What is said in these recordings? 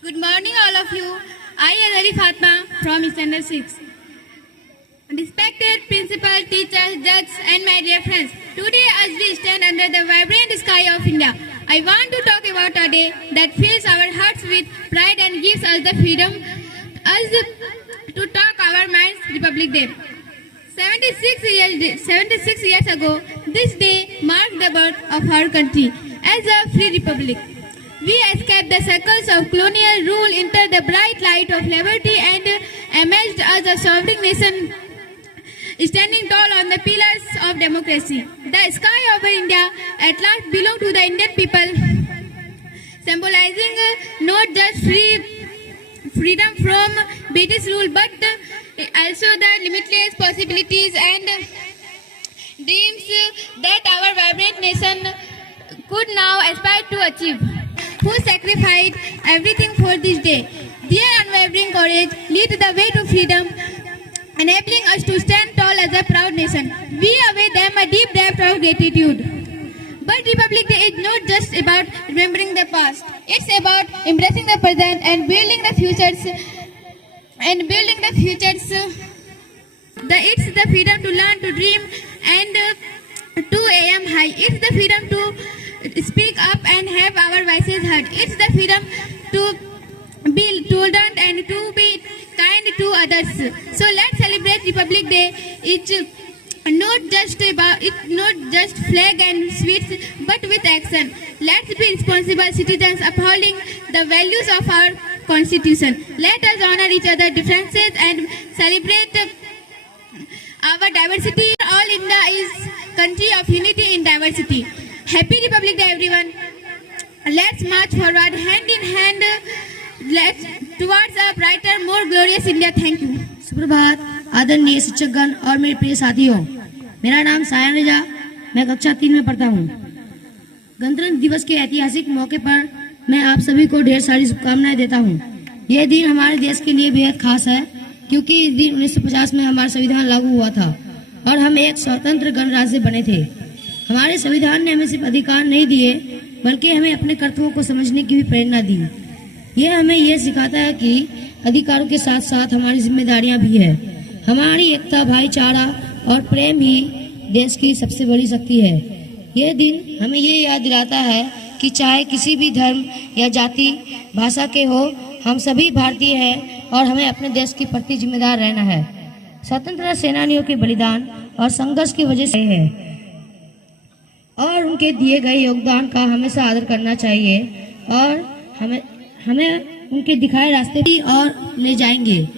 Good morning, all of you. I am Ari Fatma from Standard 6. Respected principal, teachers, judges, and my dear friends, today as we stand under the vibrant sky of India, I want to talk about a day that fills our hearts with pride and gives us the freedom us to talk our minds, Republic Day. 76 years ago, this day marked the birth of our country as a free republic. We escaped the circles of colonial rule, entered the bright light of liberty, and emerged as a sovereign nation standing tall on the pillars of democracy. The sky over India at last belonged to the Indian people, symbolizing not just freedom from British rule, but also the limitless possibilities and dreams that our vibrant nation could now aspire to achieve. Who sacrificed everything for this day. Their unwavering courage led the way to freedom, enabling us to stand tall as a proud nation. We owe them a deep debt of gratitude. But Republic Day is not just about remembering the past. It's about embracing the present and building the futures. It's the freedom to learn, to dream, and to aim high. It's the freedom to speak up and have our voices heard. It's the freedom to be tolerant and to be kind to others. So let's celebrate Republic Day. It's not just flag and sweets, but with action. Let's be responsible citizens upholding the values of our Constitution. Let us honor each other's differences and celebrate our diversity. All India is country of unity in diversity. Happy Republic Day, everyone. Let's march forward hand in hand towards a brighter, more glorious India. Thank you. सुप्रभात आदरणीय शिक्षकगण और मेरे प्रिय साथियों, मेरा नाम सायन रेजा, मैं कक्षा 3 में पढ़ता हूँ। गणतंत्र दिवस के ऐतिहासिक मौके पर मैं आप सभी को ढेर सारी शुभकामनाएं देता हूँ। यह दिन हमारे देश के लिए बेहद खास है, क्योंकि इस दिन 1950 में हमारा संविधान लागू हुआ था और हम एक स्वतंत्र गणराज्य बने थे। हमारे संविधान ने हमें सिर्फ अधिकार नहीं दिए, बल्कि हमें अपने कर्तव्यों को समझने की भी प्रेरणा दी। यह हमें यह सिखाता है कि अधिकारों के साथ साथ हमारी जिम्मेदारियां भी है। हमारी एकता, भाईचारा और प्रेम ही देश की सबसे बड़ी शक्ति है। यह दिन हमें ये याद दिलाता है कि चाहे किसी भी धर्म या जाति, भाषा के हो, हम सभी भारतीय हैं और हमें अपने देश के प्रति जिम्मेदार रहना है। स्वतंत्रता सेनानियों के बलिदान और संघर्ष की वजह से है और उनके दिए गए योगदान का हमेशा आदर करना चाहिए और हमें उनके दिखाए रास्ते की ओर ले जाएंगे।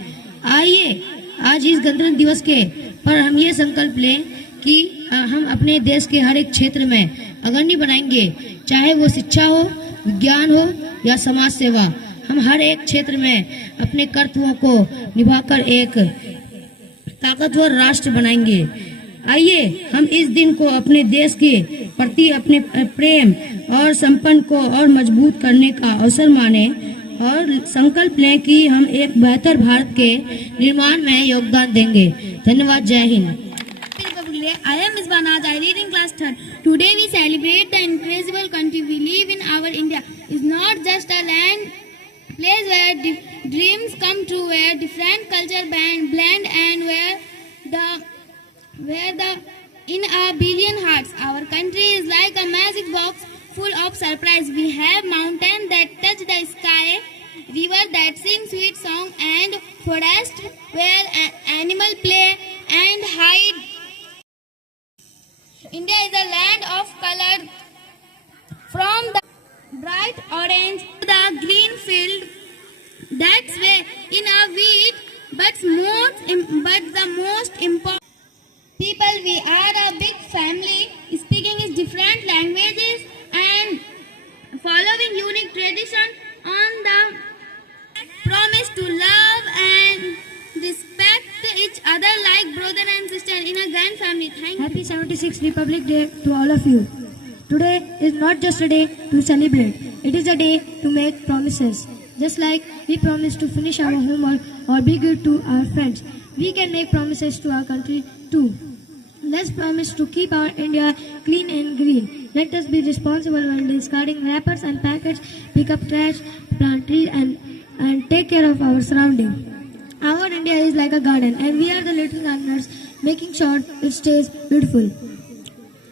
आइए आज इस गणतंत्र दिवस के पर हम ये संकल्प लें कि हम अपने देश के हर एक क्षेत्र में अग्रणी बनाएंगे, चाहे वो शिक्षा हो, विज्ञान हो या समाज सेवा। हम हर एक क्षेत्र में अपने कर्तव्यों को निभाकर एक ताकतवर राष्ट्र बनाएंगे। आइए हम इस दिन को अपने देश के प्रति अपने प्रेम और संपन्न को और मजबूत करने का अवसर माने और संकल्प लें कि हम एक बेहतर भारत के निर्माण में योगदान देंगे। धन्यवाद। जय Hind. I am Ms. Banaj. I read in class 3rd. Today we celebrate the incredible country we live in. Our India is not just a land place where dreams come true, where different culture blend, and where the in a billion hearts. Our country is like a magic box full of surprise. We have mountains that touch the sky, river that sing sweet song, and forest where animals play and hide. India is a land of color, from the bright orange to the green field. That's where in a wheat, but the most important people. We are a big family, speaking different languages and following unique tradition on the promise to love and respect each other like brother and sister in a grand family. Thank you. Happy 76th Republic Day to all of you. Today is not just a day to celebrate, it is a day to make promises. Just like we promise to finish our homework or be good to our friends, we can make promises to our country too. Let's promise to keep our India clean and green. Let us be responsible when discarding wrappers and packets, pick up trash, plant trees and and take care of our surrounding. Our India is like a garden and we are the little gardeners making sure it stays beautiful.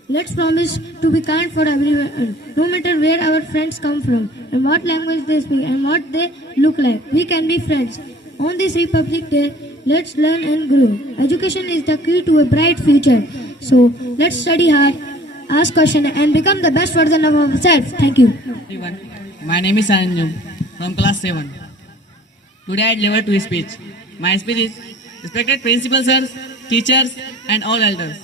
Let's promise to be kind for everyone, no matter where our friends come from and what language they speak and what they look like. We can be friends. On this Republic Day, let's learn and grow. Education is the key to a bright future. So let's study hard, ask questions and become the best version of ourselves. Thank you. Everyone, my name is Anju from class 7. Today I deliver to speech. My speech is respected principal sirs, teachers and all elders.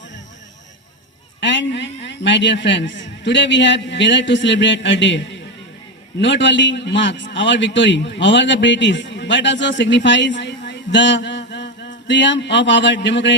And my dear friends, today we have gathered to celebrate a day not only marks our victory over the British but also signifies the triumph of our democratic